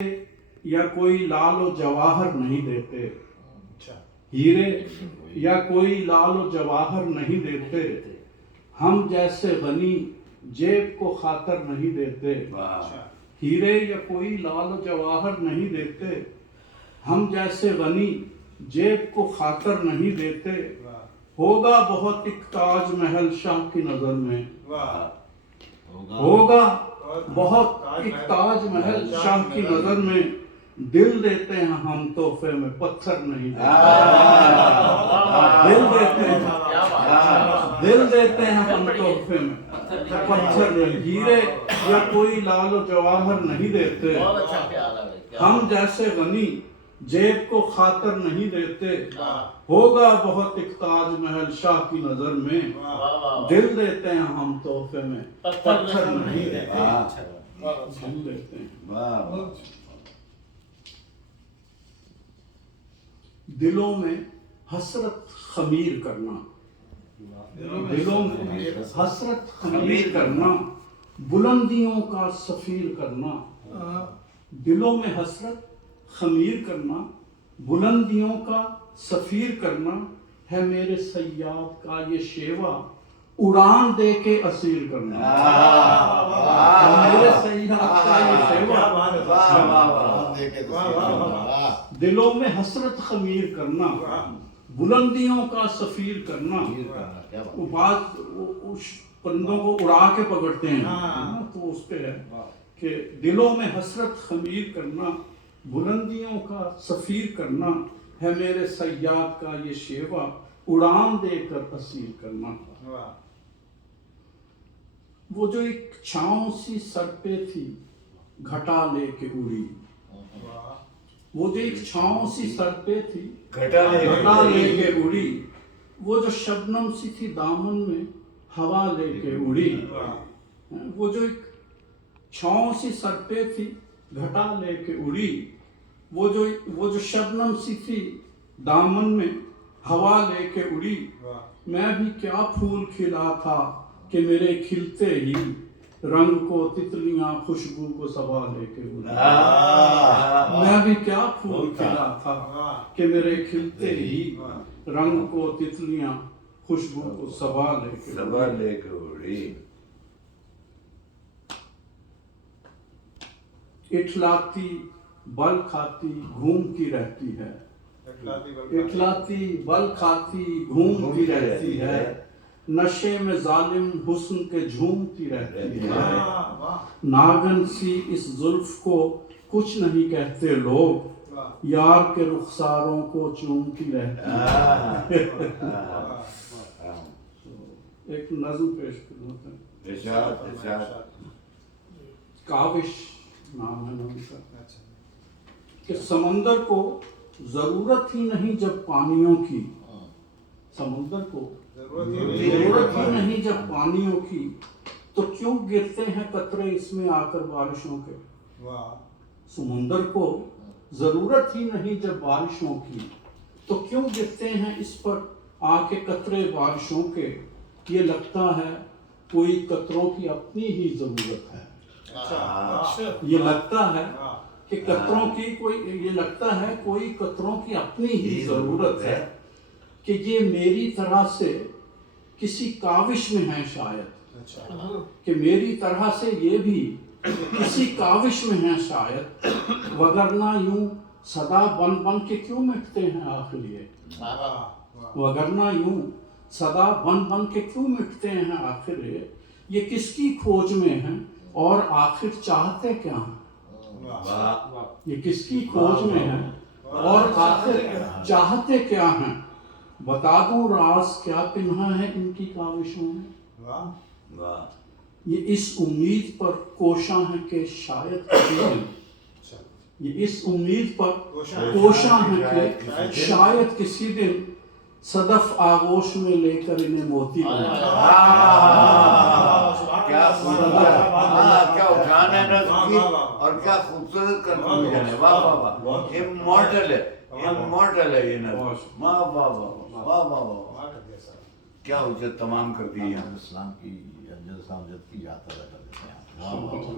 یا کوئی لال و جواہر نہیں دیتے، ہیرے یا کوئی لال و جواہر نہیں دیتے، ہم جیسے غنی جیب کو خاطر نہیں دیتے، ہیرے یا کوئی لال و جواہر نہیں دیتے، ہم جیسے غنی جیب کو خاطر نہیں دیتے، ہوگا بہت ایک تاج محل شاہ کی نظر میں، ہوگا بہت ایک تاج محل شاہ کی نظر میں، دل دیتے ہیں ہم تحفے میں پتھر نہیں دیتے، دل دیتے ہیں، دل دیتے ہیں ہم تحفے میں پتھر نہیں، ہیرے یا کوئی لال و جواہر نہیں دیتے، ہم جیسے غنی جیب کو خاطر نہیں دیتے، ہوگا بہت ایک تاج محل شاہ کی نظر میں، دل دیتے ہیں ہم تحفے میں پتھر نہیں دیتے، دل دیتے ہیں۔ دلوں میں حسرت خمیر کرنا، دلوں میں حسرت خمیر کرنا، بلندیوں کا سفیر کرنا، دلوں میں حسرت خمیر کرنا، بلندیوں کا سفیر کرنا، ہے میرے صیاد کا یہ شیوا، اڑان دے کے اسیر کرنا، ہے میرے صیاد کا یہ شیوا، دلوں میں حسرت خمیر کرنا، بلندیوں کا سفیر کرنا، وہ بعض پرندوں کو اڑا کے پکڑتے ہیں تو اس پہ ہے کہ دلوں میں حسرت خمیر کرنا، بلندیوں کا سفیر کرنا، ہے میرے صیاد کا یہ شیوا، اڑان دے کر اسیر کرنا۔ وہ جو ایک چھاؤں سی سر پہ تھی گھٹا لے کے اڑی، وہ جو ایک چھاؤں سی سر پہ تھی گھٹا لے کے اڑی، وہ جو شبنم سی تھی دامن میں ہوا لے کے اڑی، وہ جو ایک چھاؤں سی سر پہ تھی گھٹا لے کے اڑی، وہ جو شبنم سی تھی دامن میں ہوا لے کے اڑی، میں بھی کیا پھول کھلا تھا کہ میرے کھلتے ہی رنگ کو تتلیاں خوشبو کو سبا لے کے اڑی، میں بھی کیا پھول کھلا تھا کہ میرے کھلتے ہی رنگ کو تتلیاں خوشبو کو سبا لے کے اڑی۔ اٹھلاتی بل کھاتی گھومتی رہتی ہے، اٹھلاتی بل کھاتی گھومتی رہتی ہے، نشے میں ظالم حسن کے جھومتی رہتی ہے، ناگن سی اس زلف کو کچھ نہیں کہتے لوگ، یار کے رخساروں کو چومتی رہتی ہے۔ ایک نظم پیش کرتا ہے، کاوش نام ہے نظم کا، کہ سمندر کو ضرورت ہی نہیں جب پانیوں کی، سمندر کو ضرورت ہی نہیں جب پانیوں کی، تو کیوں گرتے ہیں قطرے اس میں آ کر بارشوں کے، سمندر کو ضرورت ہی نہیں جب بارشوں کی، تو کیوں گرتے ہیں اس پر آ کے قطرے بارشوں کے، یہ لگتا ہے کوئی قطروں کی اپنی ہی ضرورت ہے، یہ لگتا ہے کہ قطروں کی یہ لگتا ہے کوئی قطروں کی اپنی ہی ضرورت ہے، کہ یہ میری طرح سے کسی کاوش میں ہے شاید، کہ میری طرح سے یہ بھی کسی کاوش میں ہے شاید، وگرنہ یوں صدا بن بن کے کیوں مٹتے ہیں آخر یہ، وگرنہ یوں صدا بن بن کے کیوں مٹتے ہیں آخر یہ کس کی کھوج میں ہیں اور آخر چاہتے کیا ہیں، یہ کس کی کھوج میں ہیں اور آخر چاہتے کیا ہیں، بتا دوں راز کیا پنہا ہے ان کی کاوشوں میں، یہ اس امید پر کوشاں ہیں کہ شاید کسی دن، یہ اس امید پر کوشاں ہیں کہ شاید کسی دن صدف آغوش میں لے کر انہیں موتی بنا، کیا اٹھان ہے نظم کی اور کیا خوبصورت کنکلوژن ہے، واہ واہ واہ، امورٹل ہے، امورٹل ہے یہ نظم، واہ واہ واہ واہ واہ، کیا حجت تمام کر دی ہے، اسلام کی امجد کی یاد کر دیتے ہیں،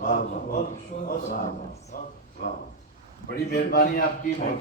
واہ واہ واہ واہ واہ. بڑی مہربانی آپ کی.